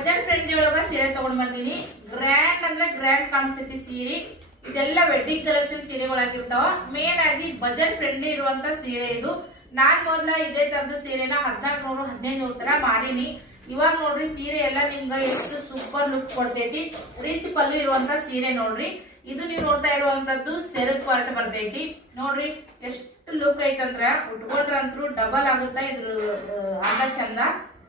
Budget friendly ಒಳಗ ಸೀರೆ ತಗೊಂಡ್ ಬಂದೀನಿ. ಗ್ರ್ಯಾಂಡ್ ಅಂದ್ರೆ ಗ್ರ್ಯಾಂಡ್ ಕಾಣಿಸ್ತೈತಿ ಸೀರೆ. ಇದೆಲ್ಲ ವೆಡ್ಡಿಂಗ್ ಕಲೆಕ್ಷನ್ ಸೀರೆಗಳಾಗಿರ್ತಾವ. ಮೇನ್ ಆಗಿ ಬಜೆಟ್ ಫ್ರೆಂಡ್ಲಿ ಇರುವಂತ ಸೀರೆ ಇದು. ನಾನ್ ಮೊದ್ಲ ಇದೇ ತರದ ಸೀರೆನ 1400 1500 ತರ ಮಾರೀನಿ. ಇವಾಗ ನೋಡ್ರಿ ಸೀರೆ ಎಲ್ಲ ನಿಮ್ಗ ಎಷ್ಟು ಸೂಪರ್ ಲುಕ್ ಕೊಡ್ತೈತಿ. ರಿಚ್ ಪಲ್ಲು ಇರುವಂತ ಸೀರೆ ನೋಡ್ರಿ. ಇದು ನೀವು ನೋಡ್ತಾ ಇರುವಂತದ್ದು ಸೆರಗ್ ಪಾರ್ಟ್ ಬರ್ತೈತಿ. ನೋಡ್ರಿ ಎಷ್ಟು ಲುಕ್ ಐತಂದ್ರ ಉಟ್ಕೊಂಡ್ರಂತ್ರು ಡಬಲ್ ಆಗುತ್ತಾ ಇದ್ರ ಅಂದ ಚಂದ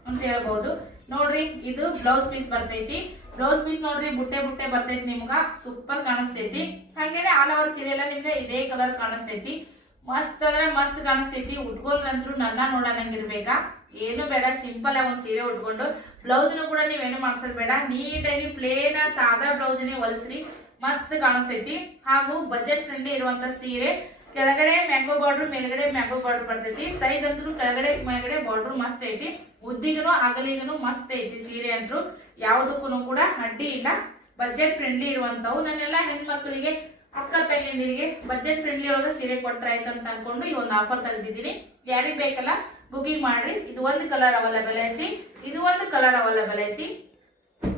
ಅಂತ ಹೇಳ್ಬಹುದು. ನೋಡ್ರಿ ಇದು ಬ್ಲೌಸ್ ಪೀಸ್ ಬರ್ತೈತಿ. ಬ್ಲೌಸ್ ಪೀಸ್ ನೋಡ್ರಿ ಬುಟ್ಟೆ ಬುಟ್ಟೆ ಬರ್ತೈತಿ. ನಿಮ್ಗ ಸೂಪರ್ ಕಾಣಿಸ್ತೈತಿ. ಹಂಗೇನೆ ಆಲ್ ಓವರ್ ಸೀರೆ ಎಲ್ಲ ನಿಮ್ಗೆ ಇದೇ ಕಲರ್ ಕಾಣಿಸ್ತೈತಿ. ಮಸ್ತ್ ಅಂದ್ರೆ ಮಸ್ತ್ ಕಾಣಿಸ್ತೈತಿ. ಉಟ್ಕೊಂಡ್ರಂತ್ರು ನನ್ನ ನೋಡಂಗಿರ್ಬೇಕಾ, ಏನು ಬೇಡ, ಸಿಂಪಲ್ ಆಗಿ ಒಂದ್ ಸೀರೆ ಉಟ್ಕೊಂಡು ಬ್ಲೌಸ್ ಕೂಡ ನೀವೇನು ಮಾಡ್ಸೋದ್ ಬೇಡ. ನೀಟಾಗಿ ಪ್ಲೇನ್ ಸಾದಾ ಬ್ಲೌಸ್ ಹೊಲಿಸ್ರಿ, ಮಸ್ತ್ ಕಾಣಿಸ್ತೈತಿ. ಹಾಗೂ ಬಜೆಟ್ ಫ್ರೆಂಡ್ಲಿ ಇರುವಂತ ಸೀರೆ. ಕೆಳಗಡೆ ಮ್ಯಾಂಗೋ ಬಾರ್ಡರ್, ಮೇಲ್ಗಡೆ ಮ್ಯಾಂಗೋ ಬಾರ್ಡರ್ ಬರ್ತೈತಿ. ಸೈಜ್ ಅಂತೂ ಕೆಳಗಡೆ ಮೇಲ್ಗಡೆ ಬಾರ್ಡರ್ ಮಸ್ತ್ ಐತಿ. ಉದ್ದಿಗನು ಅಗಲಿಗನು ಮಸ್ತ್ ಐತಿ ಸೀರೆ ಅಂತೂ. ಯಾವ್ದಕ್ಕೂ ಕೂಡ ಅಡ್ಡಿ ಇಲ್ಲ. ಬಜೆಟ್ ಫ್ರೆಂಡ್ಲಿ ಇರುವಂತವು ನನ್ನೆಲ್ಲ ಹೆಣ್ಮಕ್ಳಿಗೆ, ಅಕ್ಕ ತಂಗಿಯರಿಗೆ ಬಜೆಟ್ ಫ್ರೆಂಡ್ಲಿ ಒಳಗ ಸೀರೆ ಕೊಟ್ರ ಆಯ್ತು ಅಂತ ಅನ್ಕೊಂಡು ಈ ಒಂದು ಆಫರ್ ತೆಗೆದಿದ್ದೀನಿ. ಯಾರಿಗ್ ಬೇಕಲ್ಲ ಬುಕಿಂಗ್ ಮಾಡ್ರಿ. ಇದು ಒಂದು ಕಲರ್ ಅವೈಲೇಬಲ್ ಐತಿ, ಇದು ಒಂದು ಕಲರ್ ಅವೈಲೇಬಲ್ ಐತಿ.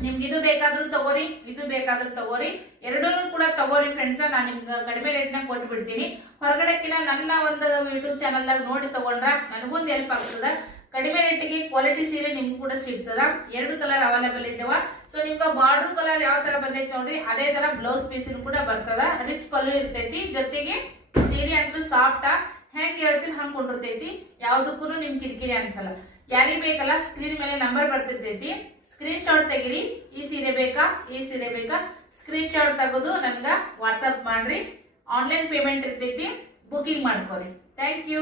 ನಿಮ್ಗೆ ಇದು ಬೇಕಾದ್ರೂ ತಗೋರಿ, ಇದು ಬೇಕಾದ್ರೂ ತಗೋರಿ. ಎರಡನ್ನೂ ಕೂಡ ತಗೋರಿ ಫ್ರೆಂಡ್ಸ್. ನಾನು ನಿಮ್ಗೆ ಕಡಿಮೆ ರೇಟ್ ನಾಗ ಕೊಟ್ಟು ಬಿಡ್ತೀನಿ. ಹೊರಗಡೆಕಿನ ನನ್ನ ಒಂದು ಯೂಟ್ಯೂಬ್ ಚಾನಲ್ ದಾಗ ನೋಡಿ ತಗೊಂಡ್ರ ನನಗೊಂದು ಹೆಲ್ಪ್ ಆಗ್ತದ. ಕಡಿಮೆ ರೇಟಿಗೆ ಕ್ವಾಲಿಟಿ ಸೀರೆ ನಿಮ್ಗೂ ಕೂಡ ಸಿಗ್ತದ. ಎರಡು ಕಲರ್ ಅವೈಲೇಬಲ್ ಇದ್ದಾವ. ಸೊ ನಿಮ್ಗೆ ಬಾರ್ಡರ್ ಕಲರ್ ಯಾವ ತರ ಬಂದೈತಿ ನೋಡ್ರಿ, ಅದೇ ತರ ಬ್ಲೌಸ್ ಪೀಸ್ ಕೂಡ ಬರ್ತದ. ರಿಚ್ ಪಲ್ಲು ಇರ್ತೈತಿ. ಜೊತೆಗೆ ಸೀರೆ ಅಂತೂ ಸಾಫ್ಟ್ ಹೆಂಗ್ ಹೇಳ್ತೀನಿ ಹಂಗ್ ಕೊಂಡಿರ್ತೈತಿ. ಯಾವ್ದಕ್ಕೂ ನಿಮ್ ಕಿರಿಕಿರಿ ಅನ್ಸಲ್ಲ. ಯಾರಿಗ್ ಬೇಕಲ್ಲ ಸ್ಕ್ರೀನ್ ಮೇಲೆ ನಂಬರ್ ಬರ್ತಿರ್ತೈತಿ. ಸ್ಕ್ರೀನ್ ಶಾಟ್ ತೆಗಿರಿ. ಈ ಸೀರೆ ಬೇಕಾ, ಈ ಸೀರೆ ಬೇಕಾ, ಸ್ಕ್ರೀನ್ ಶಾಟ್ ತೆಗೆದು ನನ್ಗ ವಾಟ್ಸ್ಆಪ್ ಮಾಡ್ರಿ. ಆನ್ಲೈನ್ ಪೇಮೆಂಟ್ ಇರ್ತೈತಿ, ಬುಕಿಂಗ್ ಮಾಡ್ಕೋರಿ. Thank you.